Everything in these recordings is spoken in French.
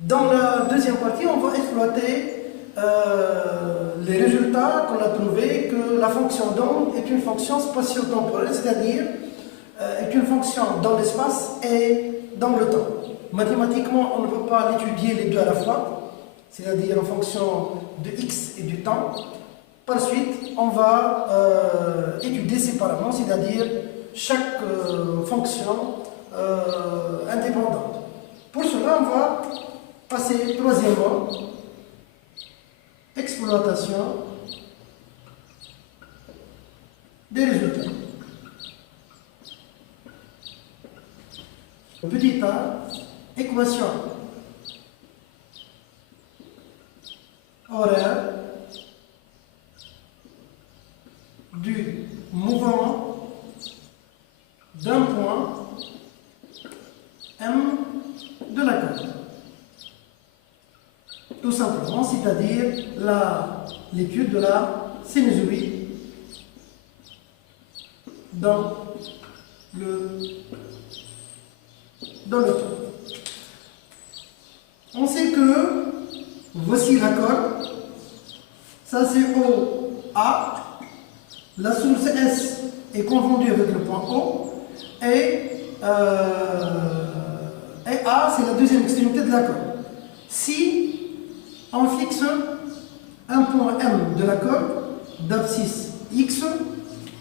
Dans la deuxième partie, on va exploiter les résultats qu'on a trouvés que la fonction d'onde est une fonction spatio-temporelle, c'est-à-dire est une fonction dans l'espace et dans le temps. Mathématiquement, on ne peut pas l'étudier les deux à la fois, c'est-à-dire en fonction de x et du temps. Par suite, on va étudier séparément, c'est-à-dire chaque fonction indépendante. Pour cela, on va passer troisièmement, exploitation des résultats. Petit a, équation horaire du mouvement d'un point M de la corde. Tout simplement, c'est-à-dire l'étude de la sinusoïde dans le temps. On sait que voici la corde, ça c'est OA, la source S est confondue avec le point O, et A c'est la deuxième extrémité de la corde. Si on fixe un point M de la corde d'abscisse X,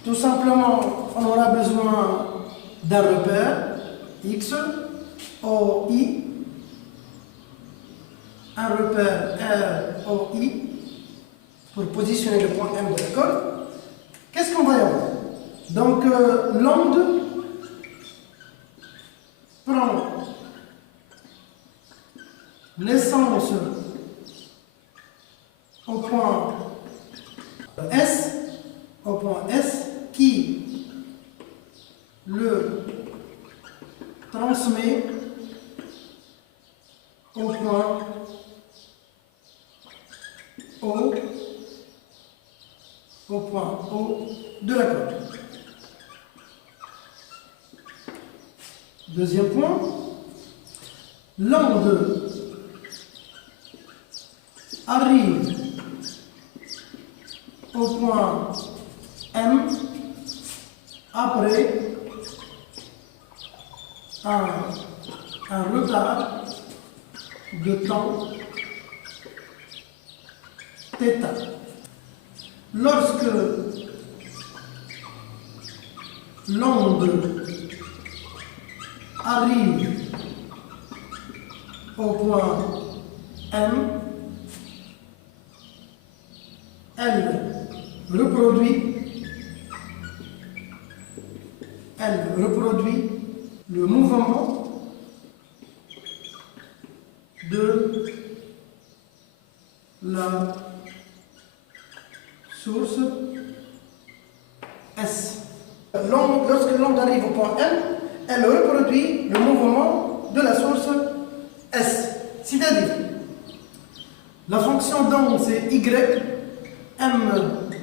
tout simplement on aura besoin d'un repère X, OI, un repère ROI pour positionner le point M de la corde. Qu'est-ce qu'on va y avoir? Donc l'onde prend naissance au point S, qui le transmet au point O de la corde. Deuxième point, l'onde arrive au point M après un retard de temps θ. Lorsque l'onde arrive au point M, elle reproduit le mouvement de la source S. Lorsque l'onde arrive au point M, elle reproduit le mouvement de la source S. C'est-à-dire, la fonction d'onde c'est Y, M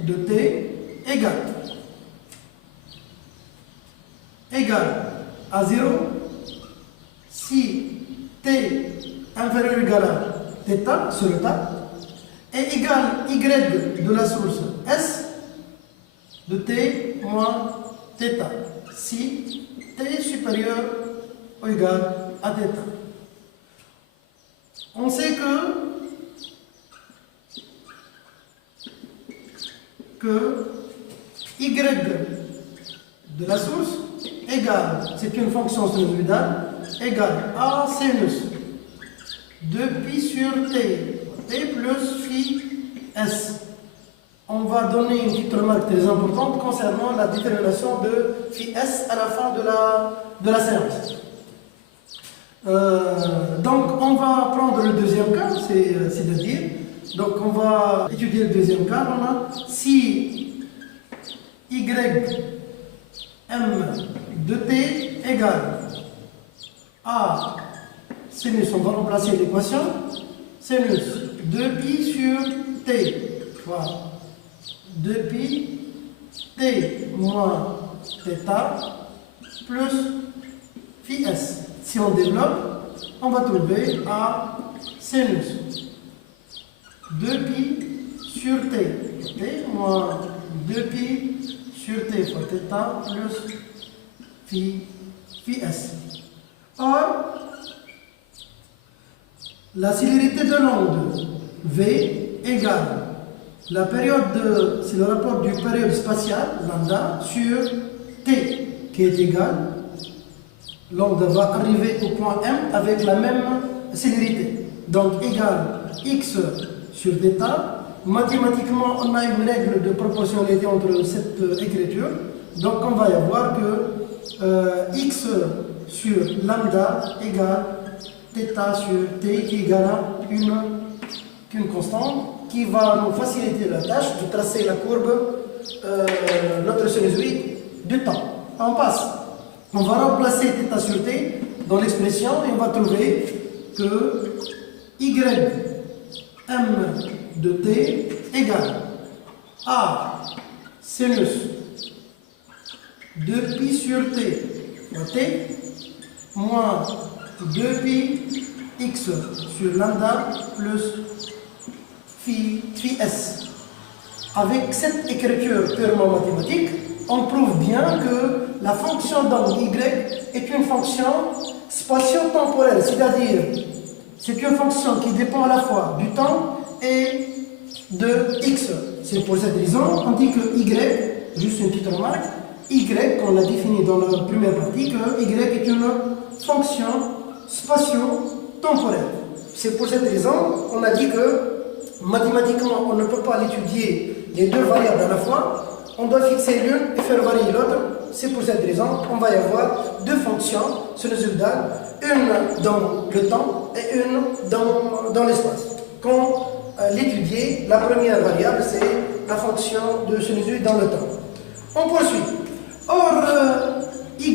de T égale à 0 si T inférieur ou égal à θ sur le tas, et égale Y de la source S de T moins θ si T supérieur ou égal à θ. On sait que Y de la source égale, c'est une fonction sinusoïdale, égale à sinus de pi sur T plus phi S. On va donner une petite remarque très importante concernant la détermination de phi S à la fin de la séance. Donc on va prendre le deuxième cas, c'est-à-dire, donc on va étudier le deuxième cas. On a si Y M de T égale à sinus, on va remplacer l'équation, sinus 2pi sur T fois 2pi T moins θ plus phi S. Si on développe, on va trouver à sinus 2pi sur t moins 2pi sur t fois θ plus phi s. Or, la célérité de l'onde V égale la période, c'est le rapport du période spatiale, lambda, sur t, qui est égal, l'onde va arriver au point M avec la même célérité. Donc, égal x sur θ. Mathématiquement, on a une règle de proportionnalité entre cette écriture. Donc, on va y avoir que x sur lambda égale θ sur t, qui est égal à une constante, qui va nous faciliter la tâche de tracer la courbe, notre sinusoïde du temps. On passe. On va remplacer θ sur t dans l'expression et on va trouver que ym de t égale a sinus 2pi sur t fois t moins 2pi x sur lambda plus phi s. Avec cette écriture purement mathématique, on prouve bien que la fonction d'onde y est une fonction spatio-temporelle, c'est-à-dire c'est une fonction qui dépend à la fois du temps et de x. C'est pour cette raison on dit que y, juste une petite remarque, y, on l'a défini dans la première partie, que y est une fonction spatio-temporelle. C'est pour cette raison on a dit que mathématiquement, on ne peut pas l'étudier les deux variables à la fois. On doit fixer l'une et faire varier l'autre. C'est pour cette raison qu'on va y avoir deux fonctions sinusoïdales, une dans le temps et une dans l'espace. Quand l'étudier, la première variable, c'est la fonction de sinusoïde dans le temps. On poursuit. Or, ym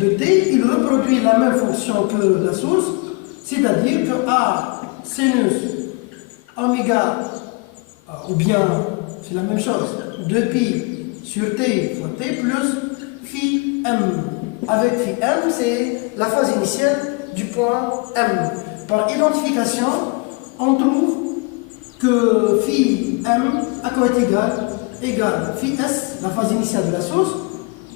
de t, il reproduit la même fonction que la source, c'est-à-dire que a sinus oméga, ou bien, c'est la même chose, 2pi sur t fois t plus phi m. Avec phi m, c'est la phase initiale du point M. Par identification, on trouve que phi m à quoi est égal phi s, la phase initiale de la source,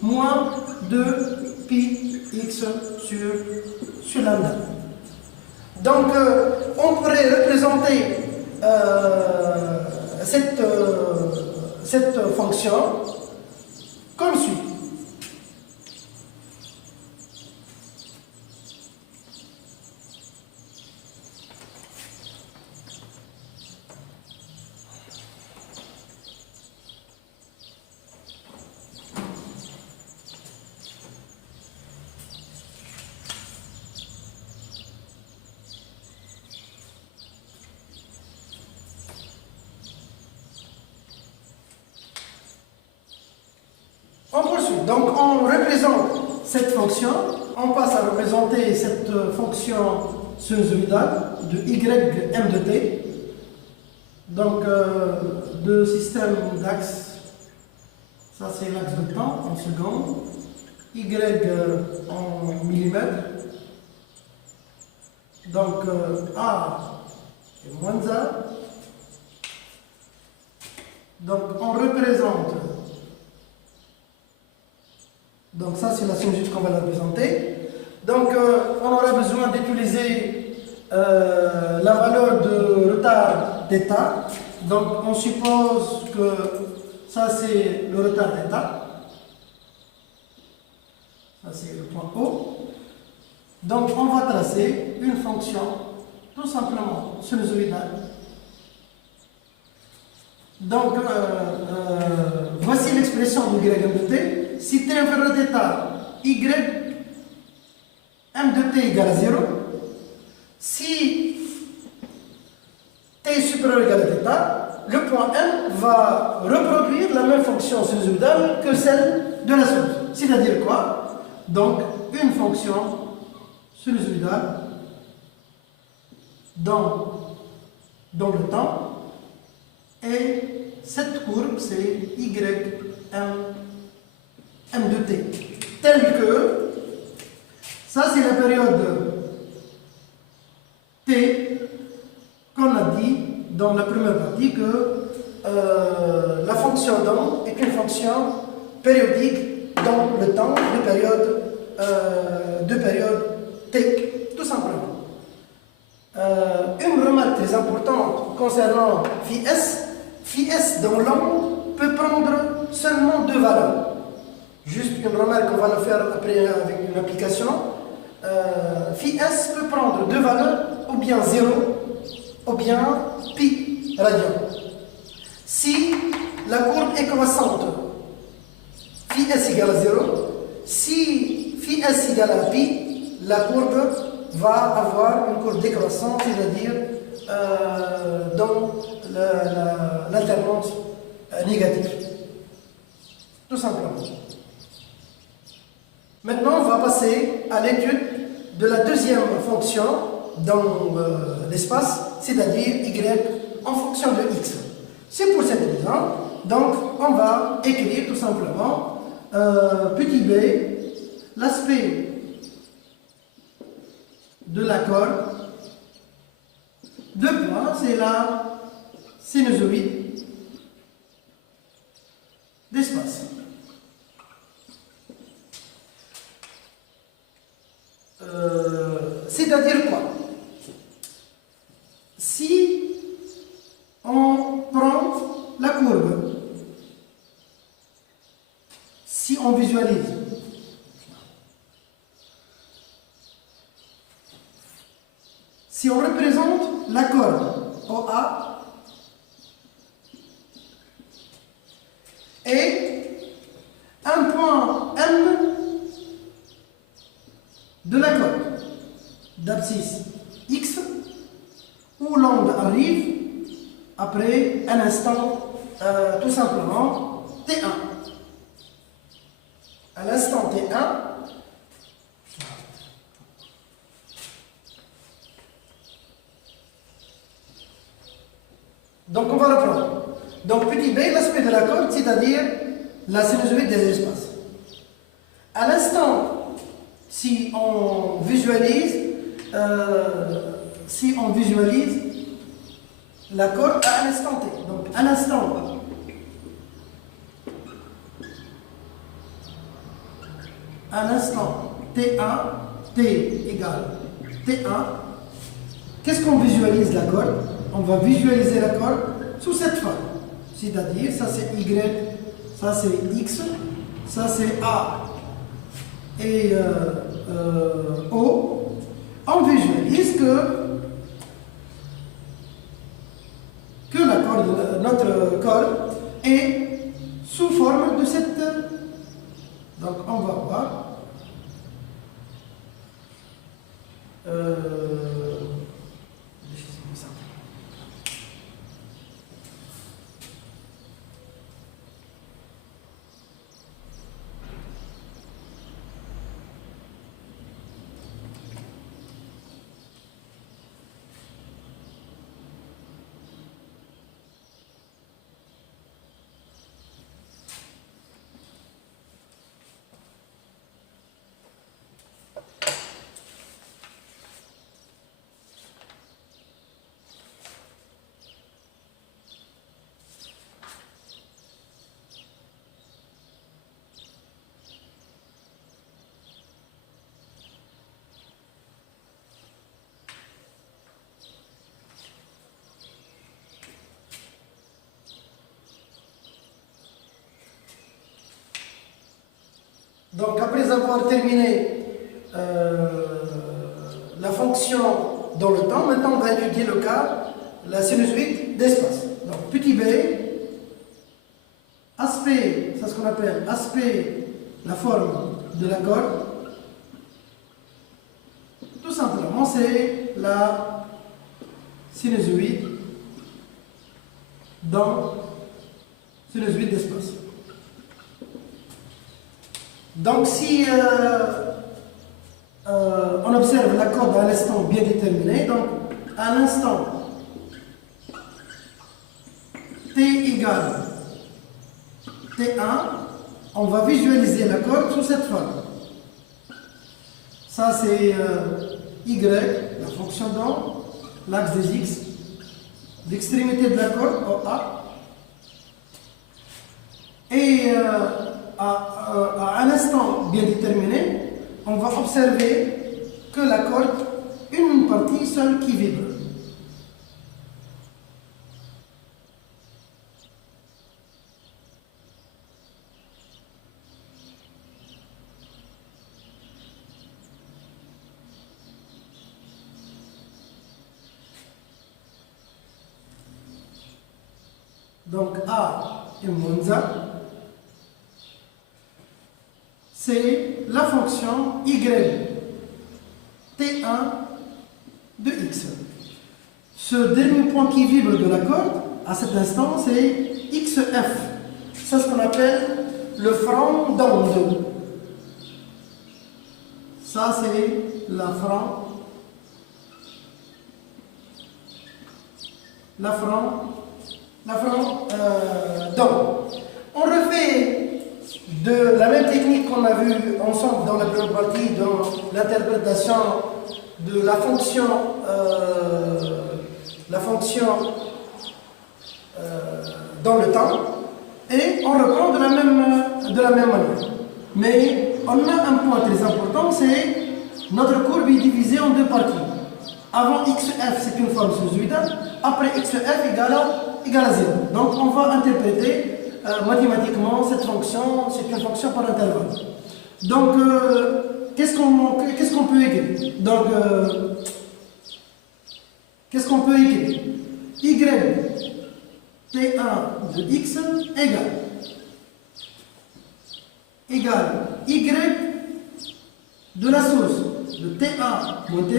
moins 2pi x sur lambda. Donc, on pourrait représenter cette fonction comme suit. On poursuit. Donc, on représente cette fonction. On passe à représenter cette fonction sinusoïdale de ym de t. Donc, de système d'axe. Ça, c'est l'axe de temps en secondes. Y en millimètres. Donc, A est moins A. Donc, on représente. Donc ça, c'est la sinusoïde qu'on va la représenter. Donc, on aura besoin d'utiliser la valeur de retard θ. Donc, on suppose que ça, c'est le retard θ. Ça, c'est le point O. Donc, on va tracer une fonction tout simplement sinusoïdale. Donc, voici l'expression de ym de t. Si t inférieur à θ, y m de t égale à 0. Si t est supérieur ou égal à θ, le point M va reproduire la même fonction sinusoïdale que celle de la source. C'est-à-dire quoi? Donc, une fonction sinusoïdale dans le temps. Et cette courbe, c'est M de t, telle que, ça c'est la période t T, qu'on a dit dans la première partie que la fonction d'onde est une fonction périodique dans le temps de période T, tout simplement. Une remarque très importante concernant phi S dans l'onde peut prendre seulement deux valeurs. Juste une remarque qu'on va le faire après avec une application. Phi S peut prendre deux valeurs, ou bien 0, ou bien pi radian. Si la courbe est croissante, phi S égale à 0. Si phi S égale à pi, la courbe va avoir une courbe décroissante, c'est-à-dire dans l'alternance négative. Tout simplement. Maintenant, on va passer à l'étude de la deuxième fonction dans l'espace, c'est-à-dire y en fonction de x. C'est pour cette raison, donc on va écrire tout simplement petit b, l'aspect de la corde, deux points, c'est la sinusoïde d'espace. C'est-à-dire quoi? Si on prend la courbe, si on visualise, si on représente la corde OA et un point M de la corde d'abscisse X où l'onde arrive après un instant tout simplement T1. À l'instant T1, donc on va reprendre. Donc petit b, l'aspect de la corde, c'est-à-dire la sinusoïde des espaces. À l'instant, si on visualise la corde à un instant t. Donc à l'instant T1, T égale T1, qu'est-ce qu'on visualise la corde? On va visualiser la corde sous cette forme. C'est-à-dire, ça c'est Y, ça c'est X, ça c'est A et O. On visualise que la corde, notre corde est sous forme de cette. Donc on va voir. Donc après avoir terminé la fonction dans le temps, maintenant on va étudier le cas, la sinusoïde d'espace. Donc petit b, aspect, c'est ce qu'on appelle aspect, la forme de la corde. Tout simplement c'est la sinusoïde dans sinusoïde d'espace. Donc si on observe la corde à un instant bien déterminé, donc à l'instant t égale T1, on va visualiser la corde sous cette forme. Ça c'est Y, la fonction d'onde, l'axe des X, l'extrémité de la corde, OA, et à un instant bien déterminé, on va observer que la corde, une partie seule qui vibre. Donc A et moins A, c'est la fonction y T1 de x. Ce dernier point qui vibre de la corde, à cet instant, c'est xf. C'est ce qu'on appelle le franc d'onde. Ça, c'est la franc d'onde. On refait de la même technique qu'on a vue ensemble dans la première partie, dans l'interprétation de la fonction dans le temps, et on reprend de la même manière. Mais on a un point très important, c'est notre courbe est divisée en deux parties. Avant xf, c'est une forme sinusoïdale, après xf égale à 0. Donc on va interpréter mathématiquement cette fonction, c'est une fonction par intervalle. Donc qu'est-ce qu'on peut écrire? Donc qu'est-ce qu'on peut écrire? Y T1 de x égale y de la source de T1 moins θ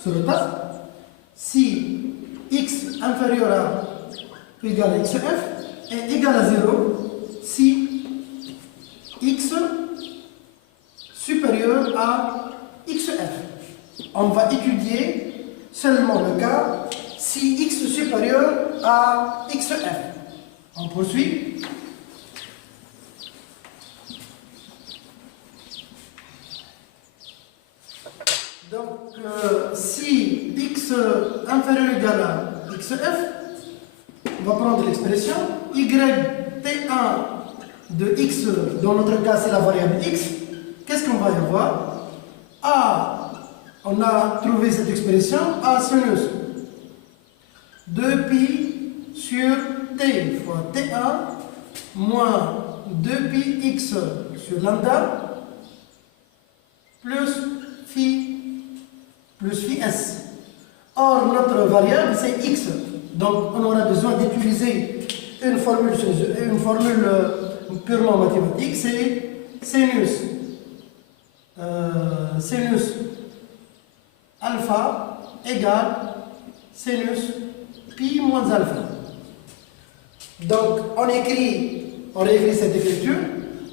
sur le tas, si x inférieur à ou égal à xf est égal à 0 si x supérieur à xf. On va étudier seulement le cas si x supérieur à xf. On poursuit. Donc, si x inférieur ou égal à xf, on va prendre l'expression y t1 de x, dans notre cas c'est la variable x. Qu'est-ce qu'on va y avoir? A, on a trouvé cette expression, A sinus 2pi sur t fois t1 moins 2pi x sur lambda plus phi s. Or, notre variable, c'est x. Donc, on aura besoin d'utiliser une formule purement mathématique. C'est sinus alpha égale sinus pi moins alpha. Donc, on réécrit cette écriture.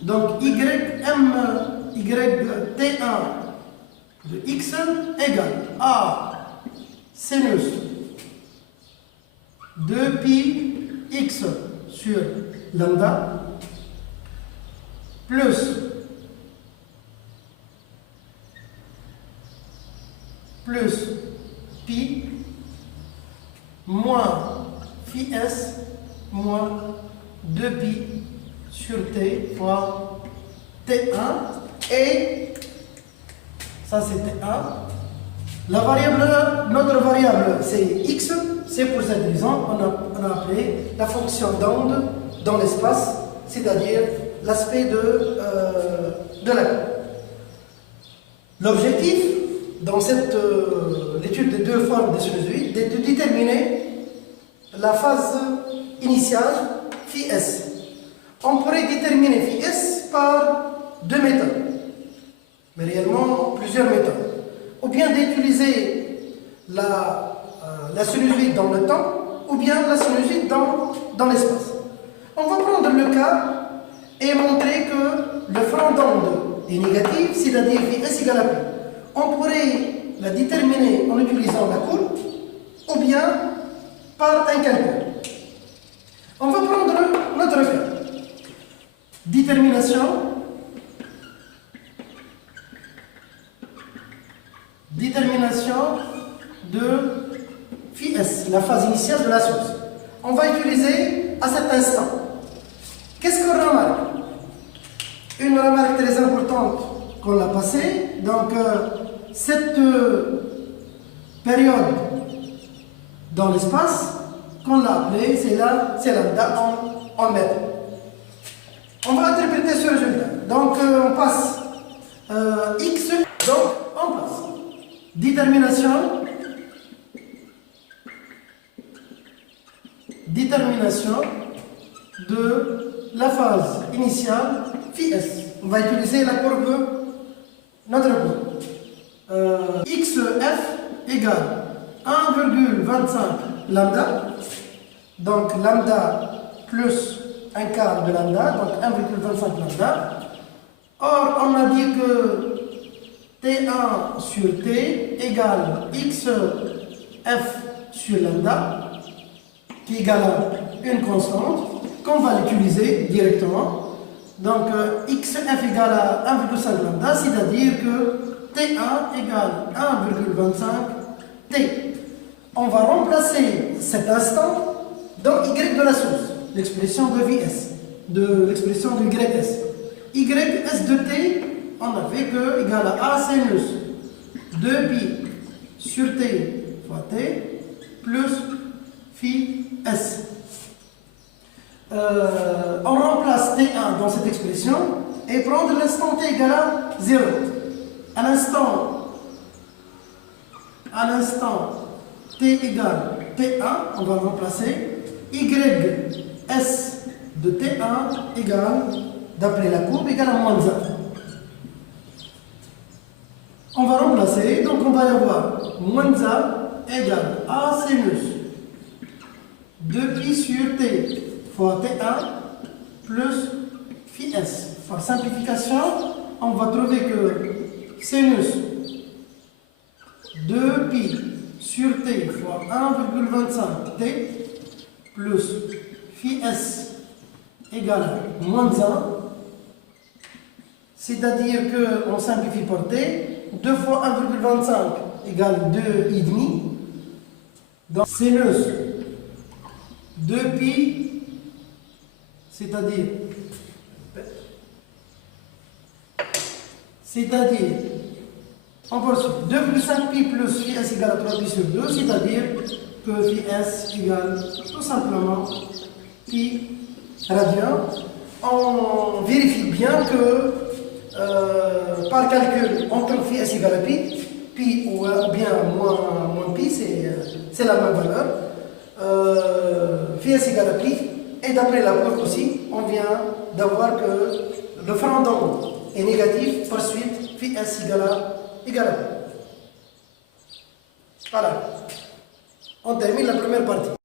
Donc, t1 de x égale à sinus 2pi x sur lambda plus pi moins phi s moins 2pi sur t fois t1 et ça c'est t1. Notre variable c'est x, c'est pour cette raison on a appelé la fonction d'onde dans l'espace, c'est-à-dire l'aspect de la courbe. L'objectif dans l'étude des deux formes des sinusoïdes est de déterminer la phase initiale phi s. On pourrait déterminer phi s par deux méthodes, mais réellement plusieurs méthodes. Ou bien d'utiliser la sinusoïde dans le temps, ou bien la sinusoïde dans l'espace. On va prendre le cas et montrer que le franc d'onde est négatif, c'est-à-dire phi s égale à p. On pourrait la déterminer en utilisant la courbe, ou bien par un calcul. On va prendre notre cas. Détermination de la phase initiale de la source. On va utiliser à cet instant. Qu'est-ce qu'on remarque? Une remarque très importante qu'on l'a passée. Donc, cette période dans l'espace, qu'on l'a appelée, c'est lambda en mètres. On va interpréter ce résultat. Donc, on passe x. Donc, on passe. Détermination de la phase initiale phi s. On va utiliser la courbe, notre courbe. XF égale 1,25 lambda. Donc lambda plus un quart de lambda, donc 1,25 lambda. Or, on a dit que T1 sur T égale XF sur lambda, qui égale à une constante, qu'on va l'utiliser directement. Donc, XF égale à 1,5 lambda, c'est-à-dire que T1 égale 1,25 T. On va remplacer cet instant dans Y de la source, l'expression de Vs, de l'expression de YS. YS de T, on avait que égale à A sinus 2pi sur T fois T plus phi S. On remplace T1 dans cette expression et prendre l'instant T égale à 0. À l'instant T égale T1, on va remplacer YS de T1 égale, d'après la courbe, égale à moins 1. On va remplacer, donc on va y avoir moins 1 égale A sinus 2pi sur T fois T1 plus phi S. Par simplification, on va trouver que sinus 2pi sur T fois 1,25 T plus phi S égale à moins 1. C'est-à-dire qu'on simplifie par T, 2 fois 1,25 égale 2,5. Donc sinus 2pi, c'est-à-dire on poursuit 2 plus 5 pi plus phi s égale à 3 pi sur 2, c'est-à-dire que phi s égale tout simplement pi radian. On vérifie bien que par calcul, on trouve phi s égale à pi ou bien moins pi, c'est la même valeur. Phi s égale à pi, et d'après la courbe aussi, on vient d'avoir que le frein d'onde est négatif, par suite phi s égale à pi. Voilà. On termine la première partie.